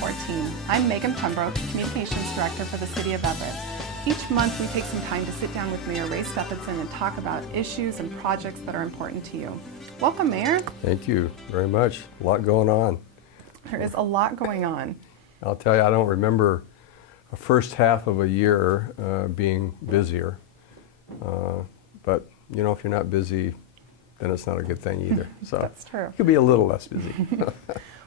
2014. I'm Megan Pembroke, Communications Director for the City of Everett. Each month we take some time to sit down with Mayor Ray Stephanson and talk about issues and projects that are important to you. Welcome, Mayor. Thank you very much. A lot going on. There is a lot going on. I'll tell you, I don't remember a first half of a year being busier. But, you know, if you're not busy, then it's not a good thing either. So That's true. You could be a little less busy.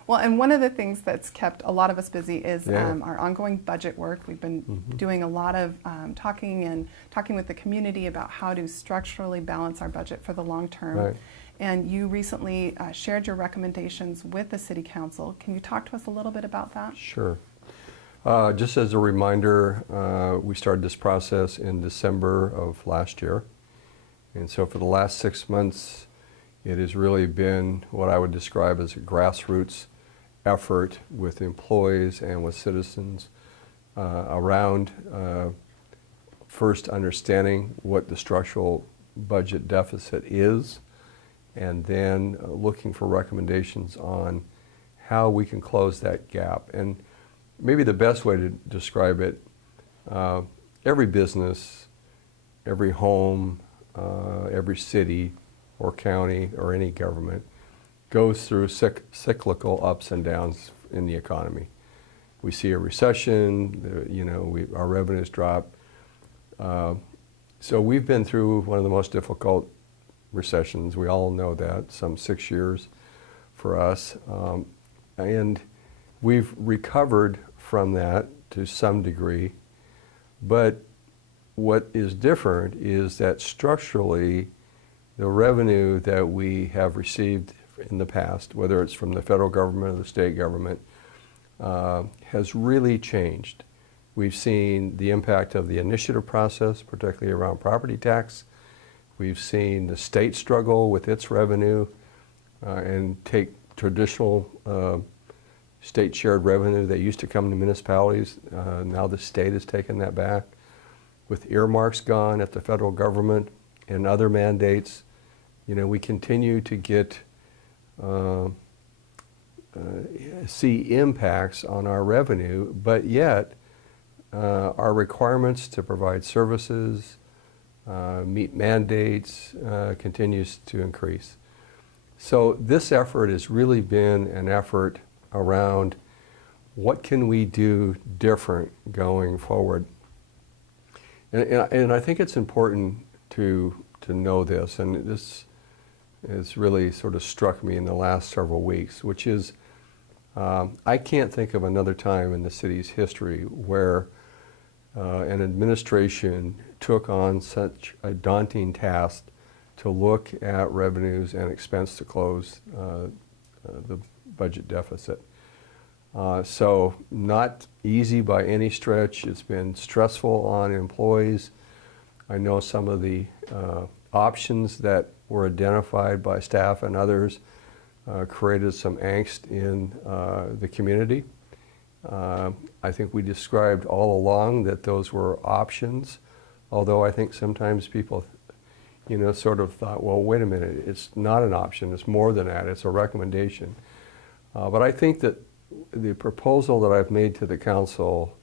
Well, and one of the things that's kept a lot of us busy is Yeah. our ongoing budget work. We've been doing a lot of talking with the community about how to structurally balance our budget for the long term. Right. And you recently shared your recommendations with the City Council. Can you talk to us a little bit about that? Sure. Just as a reminder, we started this process in December of last year. And so for the last 6 months, it has really been what I would describe as a grassroots effort with employees and with citizens around first understanding what the structural budget deficit is, and then looking for recommendations on how we can close that gap. And maybe the best way to describe it, every business, every home, every city or county or any government goes through cyclical ups and downs in the economy. We see a recession, our revenues drop. So we've been through one of the most difficult recessions. We all know that, some 6 years for us. And we've recovered from that to some degree. But what is different is that structurally, the revenue that we have received in the past, whether it's from the federal government or the state government, has really changed. We've seen the impact of the initiative process, particularly around property tax. We've seen the state struggle with its revenue and take traditional state shared revenue that used to come to municipalities. Now the state has taken that back. With earmarks gone at the federal government and other mandates, we continue to get see impacts on our revenue, but yet our requirements to provide services, meet mandates, continues to increase. So this effort has really been an effort around what can we do different going forward. And I think it's important to know this, and this has really sort of struck me in the last several weeks, which is I can't think of another time in the city's history where an administration took on such a daunting task to look at revenues and expense to close the budget deficit. So not easy by any stretch. It's been stressful on employees. I know some of the options that were identified by staff and others created some angst in the community. I think we described all along that those were options, although I think sometimes people sort of thought, well, wait a minute, it's not an option, it's more than that, it's a recommendation. But I think that the proposal that I've made to the council,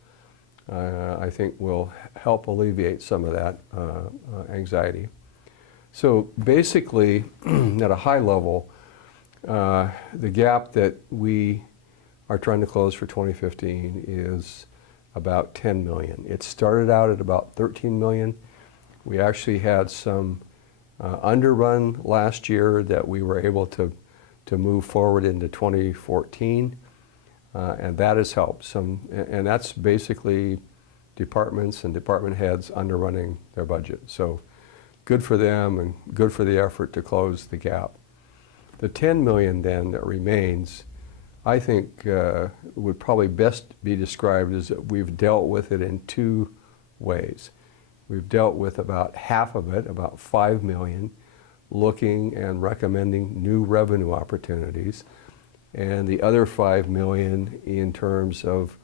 I think will help alleviate some of that anxiety. So basically, at a high level, the gap that we are trying to close for 2015 is about 10 million. It started out at about 13 million. We actually had some underrun last year that we were able to move forward into 2014. And that has helped and that's basically departments and department heads underrunning their budget. So good for them and good for the effort to close the gap. The 10 million then that remains, I think would probably best be described as that we've dealt with it in two ways. We've dealt with about half of it, about 5 million, looking and recommending new revenue opportunities, and the other 5 million in terms of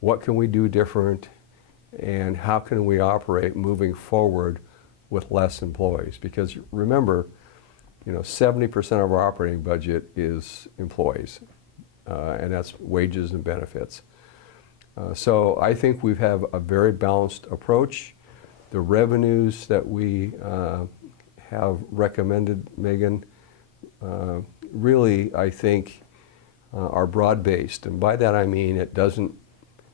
what can we do different and how can we operate moving forward with less employees. Because remember, 70% of our operating budget is employees. and that's wages and benefits. So I think we have a very balanced approach. The revenues that we have recommended, Megan, really, I think, are broad-based. And by that I mean it doesn't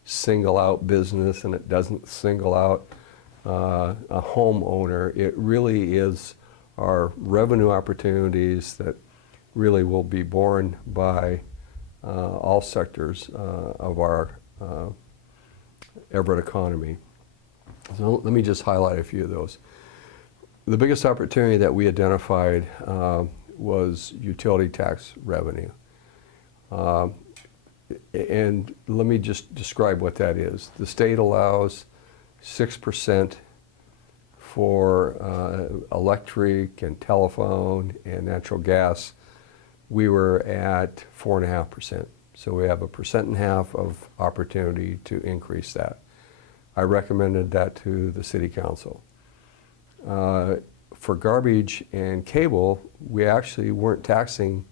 single out business and it doesn't single out a homeowner. It really is our revenue opportunities that really will be borne by all sectors of our Everett economy. So let me just highlight a few of those. The biggest opportunity that we identified was utility tax revenue. And let me just describe what that is. The state allows 6% for electric and telephone and natural gas. We were at 4.5%. So we have 1.5% of opportunity to increase that. I recommended that to the City Council. For garbage and cable, we actually weren't taxing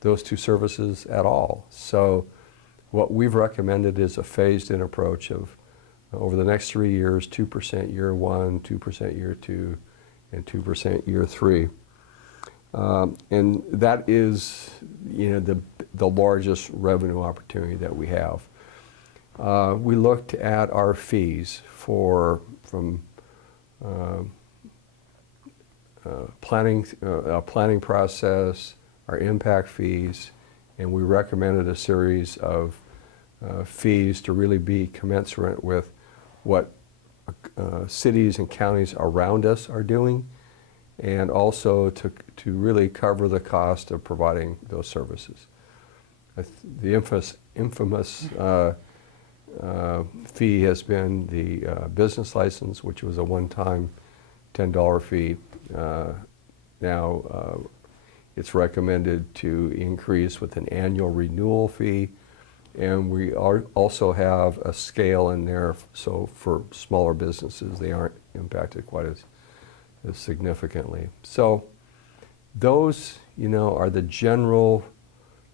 those two services at all. So what we've recommended is a phased-in approach of over the next 3 years, 2% year 1, 2% year 2, and 2% year 3. And that is, the largest revenue opportunity that we have. We looked at our fees from planning process, our impact fees, and we recommended a series of fees to really be commensurate with what cities and counties around us are doing, and also to really cover the cost of providing those services. The infamous fee has been the business license, which was a one-time $10 fee. Now it's recommended to increase with an annual renewal fee, and we also have a scale in there, so for smaller businesses they aren't impacted quite as significantly. So those, are the general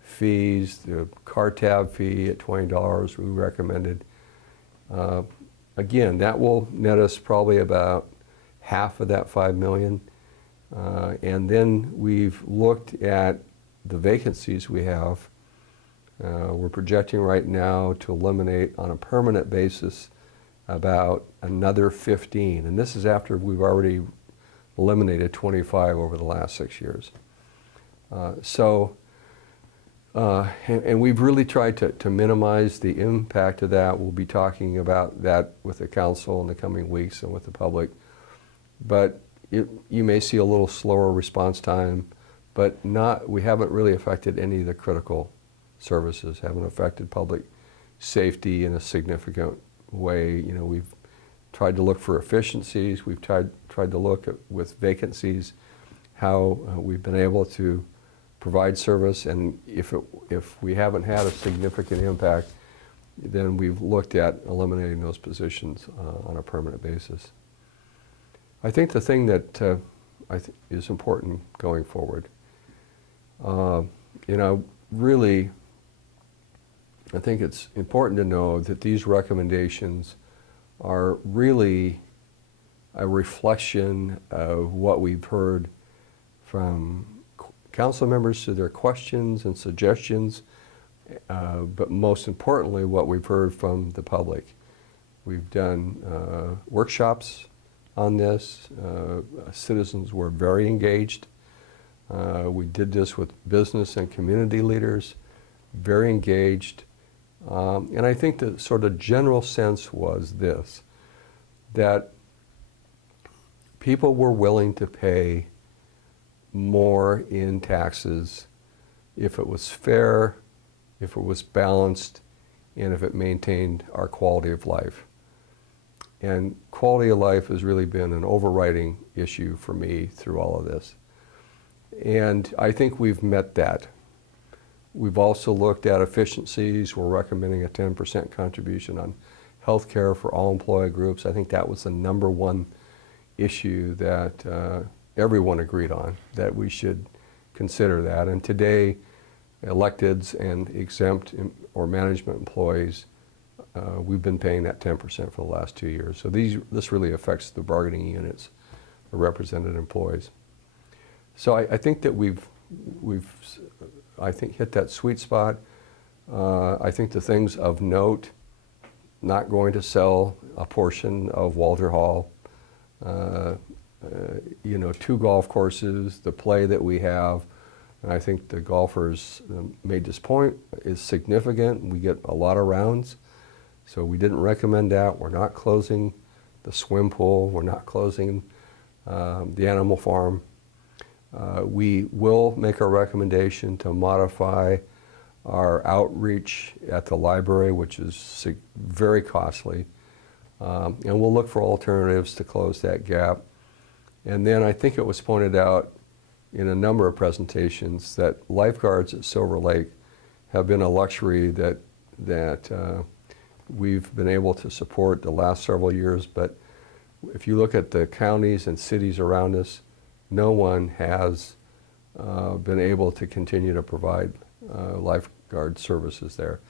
fees. The car tab fee at $20 we recommended. Again, that will net us probably about half of that $5 million. And then we've looked at the vacancies we have. We're projecting right now to eliminate on a permanent basis about another 15. And this is after we've already eliminated 25 over the last 6 years. And we've really tried to minimize the impact of that. We'll be talking about that with the council in the coming weeks and with the public. But you may see a little slower response time, but we haven't really affected any of the critical services, haven't affected public safety in a significant way. We've tried to look for efficiencies. We've tried to look at, with vacancies, how we've been able to provide service, and if we haven't had a significant impact, then we've looked at eliminating those positions on a permanent basis. I think the thing that is important going forward, really, I think it's important to know that these recommendations are really a reflection of what we've heard from council members through their questions and suggestions, but most importantly, what we've heard from the public. We've done workshops on this. Citizens were very engaged. We did this with business and community leaders, very engaged. And I think the sort of general sense was this, that people were willing to pay more in taxes if it was fair, if it was balanced, and if it maintained our quality of life. And quality of life has really been an overriding issue for me through all of this. And I think we've met that. We've also looked at efficiencies. We're recommending a 10% contribution on health care for all employee groups. I think that was the number one issue that everyone agreed on, that we should consider that. And today, electeds and exempt or management employees, we've been paying that 10% for the last 2 years. So this really affects the bargaining units, the represented employees. So I think that we've I think hit that sweet spot. I think the things of note, not going to sell a portion of Walter Hall, you know, 2 golf courses, the play that we have, and I think the golfers made this point, is significant. We get a lot of rounds, so we didn't recommend that. We're not closing the swim pool. We're not closing the animal farm. We will make a recommendation to modify our outreach at the library, which is very costly. And we'll look for alternatives to close that gap. And then I think it was pointed out in a number of presentations that lifeguards at Silver Lake have been a luxury that we've been able to support the last several years. But if you look at the counties and cities around us, no one has been able to continue to provide lifeguard services there.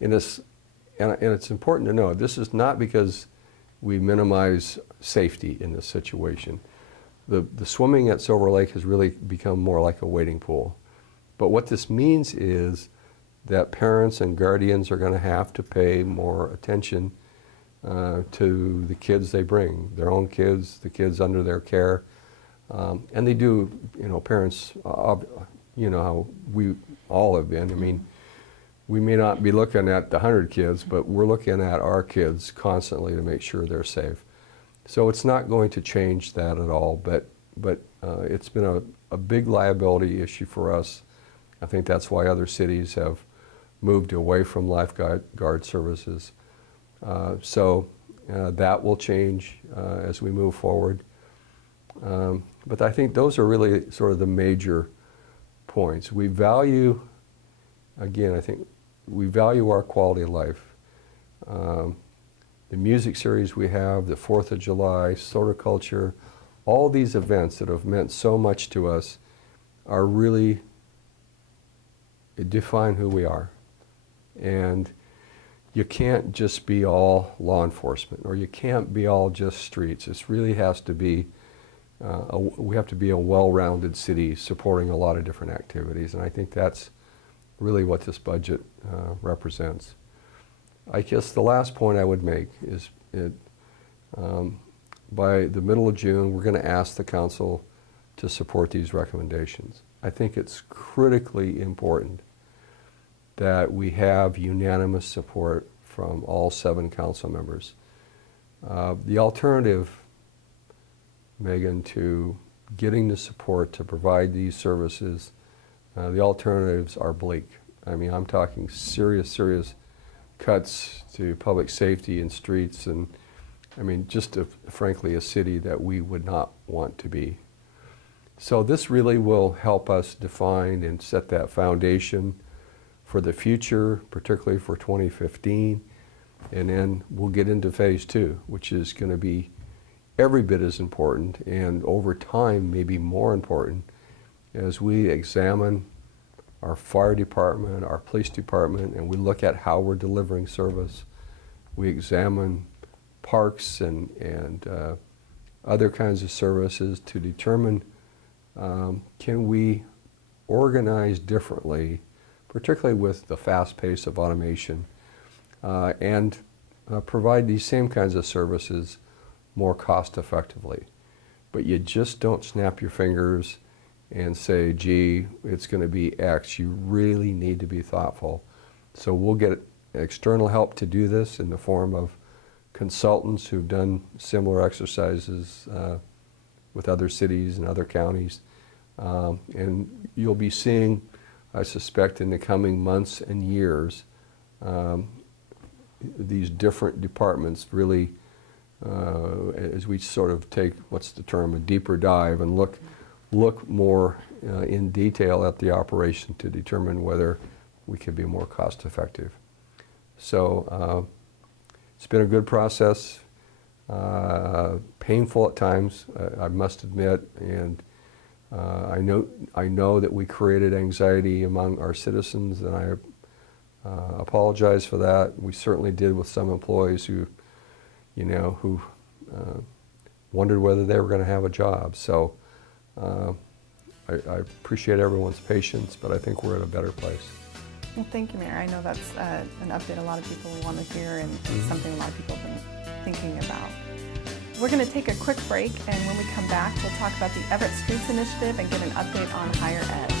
And it's important to know, this is not because we minimize safety in this situation. The swimming at Silver Lake has really become more like a wading pool. But what this means is that parents and guardians are going to have to pay more attention to the kids they bring, their own kids, the kids under their care. And they do, you know, parents, you know how we all have been. I mean, we may not be looking at the 100 kids, but we're looking at our kids constantly to make sure they're safe. So it's not going to change that at all, but it's been a big liability issue for us. I think that's why other cities have moved away from lifeguard services. So that will change as we move forward. But I think those are really sort of the major points. We value, again, I think we value our quality of life. The music series we have, the 4th of July, soda culture, all these events that have meant so much to us are really define who we are. And you can't just be all law enforcement, or you can't be all just streets. This really has to be, we have to be a well-rounded city supporting a lot of different activities, and I think that's really what this budget represents. I guess the last point I would make is by the middle of June, we're going to ask the council to support these recommendations. I think it's critically important that we have unanimous support from all 7 council members. The alternative, Megan, to getting the support to provide these services, the alternatives are bleak. I mean, I'm talking serious cuts to public safety and streets, and I mean, just frankly, a city that we would not want to be. So this really will help us define and set that foundation for the future, particularly for 2015, and then we'll get into phase 2, which is going to be every bit as important, and over time maybe more important, as we examine our fire department, our police department, and we look at how we're delivering service. We examine parks and other kinds of services to determine can we organize differently, particularly with the fast pace of automation, and provide these same kinds of services more cost effectively. But you just don't snap your fingers and say, gee, it's going to be X. You really need to be thoughtful. So we'll get external help to do this in the form of consultants who've done similar exercises with other cities and other counties. And you'll be seeing, I suspect, in the coming months and years, these different departments really, as we sort of take, what's the term, a deeper dive and look more in detail at the operation to determine whether we can be more cost effective. So it's been a good process, painful at times, I must admit, and I know that we created anxiety among our citizens, and I apologize for that. We certainly did with some employees who wondered whether they were going to have a job. So I appreciate everyone's patience, but I think we're in a better place. Well, thank you, Mayor. I know that's an update a lot of people want to hear, and something a lot of people have been thinking about. We're going to take a quick break, and when we come back, we'll talk about the Everett Streets Initiative and get an update on higher ed.